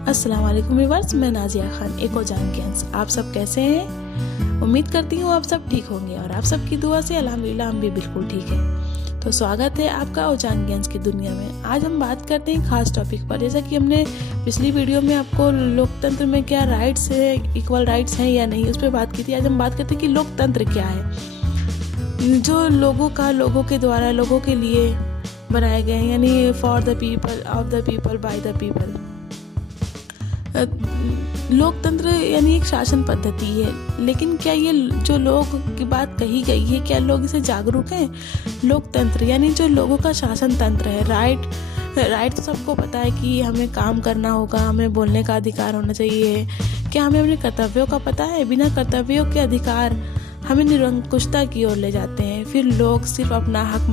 अस्सलाम वालेकुम व्यूअर्स, मैं नाजिया खान, एक और जान गेम्स। आप सब कैसे हैं? उम्मीद करती हूँ आप सब ठीक होंगे और आप सबकी दुआ से अल्हम्दुलिल्लाह हम भी बिल्कुल ठीक हैं। तो स्वागत है आपका ओजान गेम्स की दुनिया में। आज हम बात करते हैं खास टॉपिक पर। जैसा कि हमने पिछली वीडियो में आपको लोकतंत्र में क्या राइट्स है, इक्वल राइट्स हैं या नहीं, उस पर बात की थी। आज हम बात करते हैं कि लोकतंत्र क्या है, जो लोगों के द्वारा लोगों के लिए बनाए गए हैं, यानी for the people, of the people, by the people. लोकतंत्र यानी एक शासन पद्धति है, लेकिन क्या ये जो लोग की बात कही गई है, क्या लोग इसे जागरूक हैं? लोकतंत्र यानी जो लोगों का शासन तंत्र है। राइट तो सबको पता है कि हमें काम करना होगा, हमें बोलने का अधिकार होना चाहिए। क्या हमें अपने कर्तव्यों का पता है? बिना कर्तव्यों के अधिकार हमें निरंकुशता की ओर ले जाते हैं। फिर लोग सिर्फ अपना हक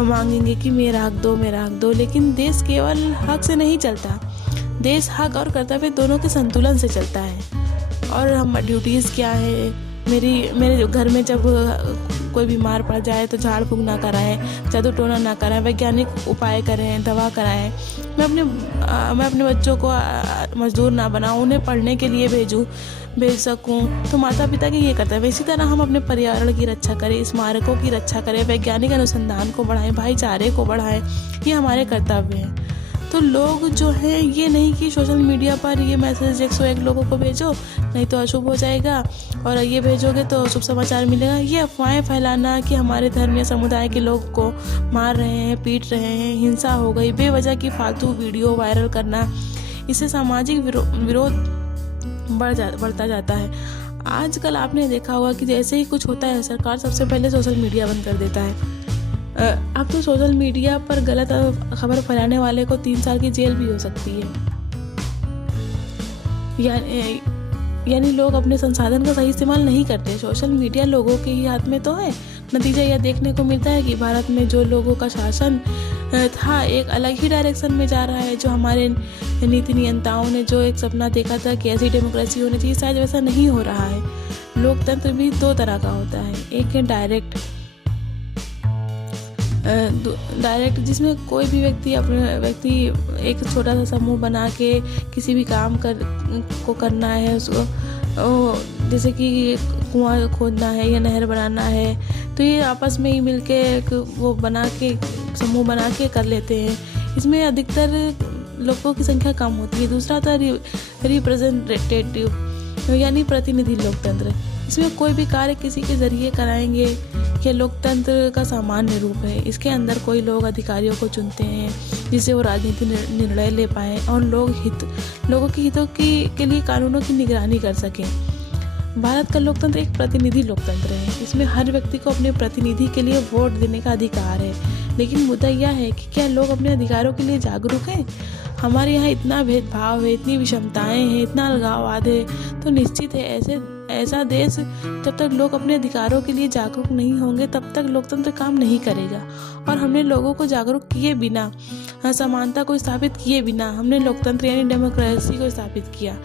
मांगेंगे कि मेरा हक दो, मेरा हक दो। लेकिन देश केवल हक से नहीं चलता, देश हक और कर्तव्य दोनों के संतुलन से चलता है। और हम ड्यूटीज़ क्या है, मेरे घर में जब कोई बीमार पड़ जाए तो झाड़ फूँक ना कराएं, जादू टोना ना कराएं, वैज्ञानिक उपाय करें, दवा कराएं। मैं अपने बच्चों को मजदूर ना बनाऊं, उन्हें पढ़ने के लिए भेज सकूं। तो माता पिता के ये कर्तव्य। इसी तरह हम अपने पर्यावरण की रक्षा करें, स्मारकों की रक्षा करें, वैज्ञानिक अनुसंधान को बढ़ाएं, भाईचारे को बढ़ाएं। ये हमारे कर्तव्य हैं। तो लोग जो है, ये नहीं कि सोशल मीडिया पर ये मैसेज 101 लोगों को भेजो नहीं तो अशुभ हो जाएगा, और ये भेजोगे तो शुभ समाचार मिलेगा। ये अफवाहें फैलाना कि हमारे धर्म या समुदाय के लोग को मार रहे हैं, पीट रहे हैं, हिंसा हो गई, बेवजह की फालतू वीडियो वायरल करना, इससे सामाजिक विरोध बढ़ता जाता है। आजकल आपने देखा होगा कि जैसे ही कुछ होता है, सरकार सबसे पहले सोशल मीडिया बंद कर देता है। अब तो सोशल मीडिया पर गलत खबर फैलाने वाले को 3 साल की जेल भी हो सकती है। यानी लोग अपने संसाधन का सही इस्तेमाल नहीं करते। सोशल मीडिया लोगों के ही हाथ में तो है। नतीजा यह देखने को मिलता है कि भारत में जो लोगों का शासन था, एक अलग ही डायरेक्शन में जा रहा है। जो हमारे नीति नियंताओं ने जो एक सपना देखा था कि ऐसी डेमोक्रेसी होनी चाहिए, शायद वैसा नहीं हो रहा है। लोकतंत्र भी 2 तरह का होता है। एक है डायरेक्ट, जिसमें कोई भी व्यक्ति एक छोटा सा समूह बना के किसी भी काम को करना है उसको, जैसे कि कुआं खोदना है या नहर बनाना है, तो ये आपस में ही मिलके वो समूह बना के कर लेते हैं। इसमें अधिकतर लोगों की संख्या कम होती है। दूसरा था रिप्रेजेंटेटिव यानी प्रतिनिधि लोकतंत्र। इसमें कोई भी कार्य किसी के जरिए कराएंगे। यह लोकतंत्र का सामान्य रूप है। इसके अंदर कोई लोग अधिकारियों को चुनते हैं जिससे वो राजनीतिक निर्णय ले पाएँ और लोगों के हितों के लिए कानूनों की निगरानी कर सकें। भारत का लोकतंत्र एक प्रतिनिधि लोकतंत्र है। इसमें हर व्यक्ति को अपने प्रतिनिधि के लिए वोट देने का अधिकार है। लेकिन मुद्दा यह है कि क्या लोग अपने अधिकारों के लिए जागरूक हैं? हमारे यहाँ इतना भेदभाव है, इतनी विषमताएं हैं, इतना अलगाववाद है, तो निश्चित है ऐसा देश जब तक लोग अपने अधिकारों के लिए जागरूक नहीं होंगे तब तक लोकतंत्र काम नहीं करेगा। और हमने लोगों को जागरूक किए बिना, समानता को स्थापित किए बिना हमने लोकतंत्र यानी डेमोक्रेसी को स्थापित किया,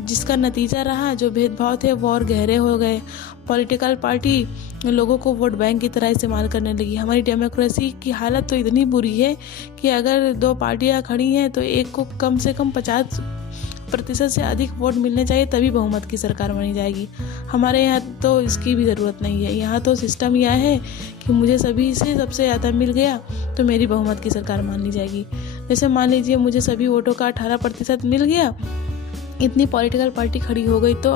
जिसका नतीजा रहा जो भेदभाव थे वो और गहरे हो गए। पॉलिटिकल पार्टी लोगों को वोट बैंक की तरह इस्तेमाल करने लगी। हमारी डेमोक्रेसी की हालत तो इतनी बुरी है कि अगर 2 पार्टियां खड़ी हैं तो एक को कम से कम 50% से अधिक वोट मिलने चाहिए, तभी बहुमत की सरकार बनी जाएगी। हमारे यहाँ तो इसकी भी ज़रूरत नहीं है। यहाँ तो सिस्टम यह है कि मुझे सभी से सबसे ज़्यादा मिल गया तो मेरी बहुमत की सरकार मान ली जाएगी। जैसे मान लीजिए मुझे सभी वोटों का 18% मिल गया, इतनी पॉलिटिकल पार्टी खड़ी हो गई तो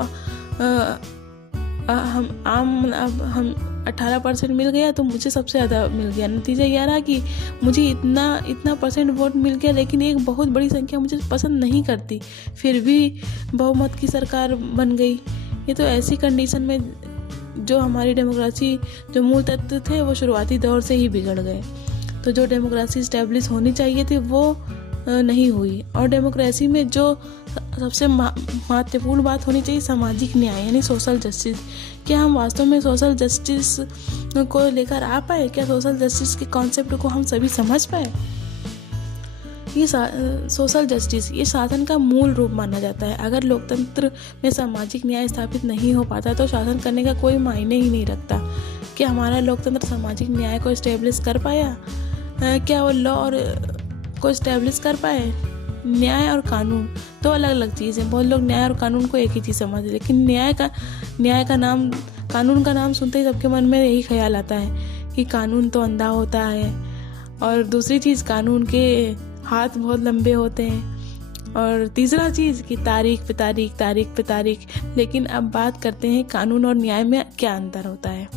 हम 18% मिल गया तो मुझे सबसे ज़्यादा मिल गया। नतीजा यह रहा कि मुझे इतना परसेंट वोट मिल गया, लेकिन एक बहुत बड़ी संख्या मुझे पसंद नहीं करती, फिर भी बहुमत की सरकार बन गई। ये तो ऐसी कंडीशन में जो हमारी डेमोक्रेसी जो मूल तत्व थे वो शुरुआती दौर से ही बिगड़ गए। तो जो डेमोक्रेसी इस्टेब्लिश होनी चाहिए थी वो नहीं हुई। और डेमोक्रेसी में जो सबसे महत्वपूर्ण बात होनी चाहिए, सामाजिक न्याय यानी सोशल जस्टिस। क्या हम वास्तव में सोशल जस्टिस को लेकर आ पाए? क्या सोशल जस्टिस के कॉन्सेप्ट को हम सभी समझ पाए? ये सोशल जस्टिस ये शासन का मूल रूप माना जाता है। अगर लोकतंत्र में सामाजिक न्याय स्थापित नहीं हो पाता तो शासन करने का कोई मायने ही नहीं रखता। क्या हमारा लोकतंत्र सामाजिक न्याय को इस्टेब्लिश कर पाया? क्या वो लॉ और को इस्टेब्लिश कर पाए? न्याय और कानून दो अलग अलग चीज़ हैं। बहुत लोग न्याय और कानून को एक ही चीज़ समझते हैं, लेकिन कानून का नाम सुनते ही सबके मन में यही ख्याल आता है कि कानून तो अंधा होता है, और दूसरी चीज़ कानून के हाथ बहुत लंबे होते हैं, और तीसरा चीज़ कि तारीख पे तारीख। लेकिन अब बात करते हैं कानून और न्याय में क्या अंतर होता है।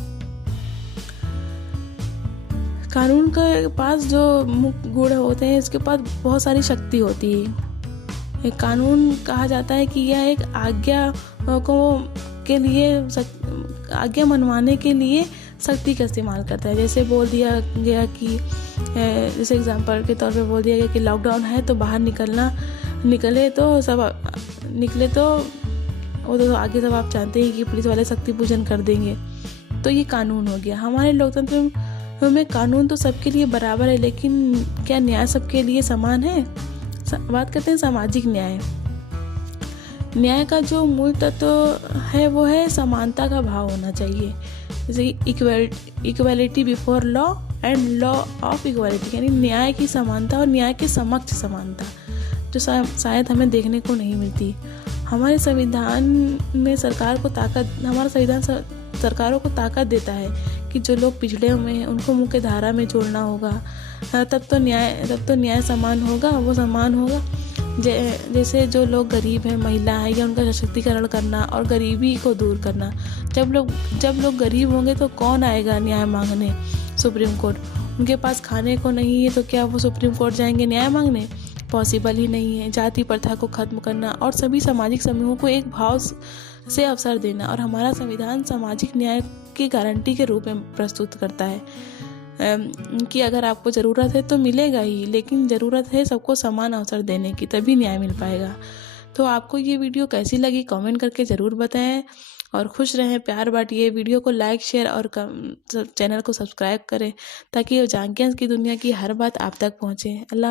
कानून के पास जो मुख्य गुण होते हैं, इसके पास बहुत सारी शक्ति होती है। कानून कहा जाता है कि यह एक आज्ञा मनवाने के लिए शक्ति का इस्तेमाल करता है। जैसे बोल दिया गया कि जैसे एग्जांपल के तौर पे बोल दिया गया कि लॉकडाउन है तो बाहर निकले तो वो तो आगे सब आप जानते हैं कि पुलिस वाले शक्ति पूजन कर देंगे। तो ये कानून हो गया। हमारे लोकतंत्र में कानून तो सबके लिए बराबर है, लेकिन क्या न्याय सबके लिए समान है? बात करते हैं सामाजिक न्याय। न्याय का जो मूल तत्व है वो है समानता का भाव होना चाहिए। जैसे equality before law and law of equality, यानी न्याय की समानता और न्याय के समक्ष समानता, जो शायद हमें देखने को नहीं मिलती। हमारे संविधान में हमारा संविधान सरकारों को ताकत देता है कि जो लोग पिछड़े हुए हैं उनको मुख्य धारा में जोड़ना होगा, तब तो न्याय समान होगा, वो समान होगा। जैसे जो लोग गरीब हैं, महिला है, या उनका सशक्तिकरण करना और गरीबी को दूर करना। जब लोग गरीब होंगे तो कौन आएगा न्याय मांगने सुप्रीम कोर्ट? उनके पास खाने को नहीं है तो क्या वो सुप्रीम कोर्ट जाएंगे न्याय मांगने? पॉसिबल ही नहीं है। जाति प्रथा को खत्म करना और सभी सामाजिक समूहों को एक भाव से अवसर देना, और हमारा संविधान सामाजिक न्याय की गारंटी के रूप में प्रस्तुत करता है कि अगर आपको ज़रूरत है तो मिलेगा ही, लेकिन ज़रूरत है सबको समान अवसर देने की, तभी न्याय मिल पाएगा। तो आपको ये वीडियो कैसी लगी कमेंट करके ज़रूर बताएं, और खुश रहें, प्यार बांटिए। वीडियो को लाइक, शेयर और चैनल को सब्सक्राइब करें ताकि जांग्यांस की दुनिया की हर बात आप तक पहुँचे। अल्लाह।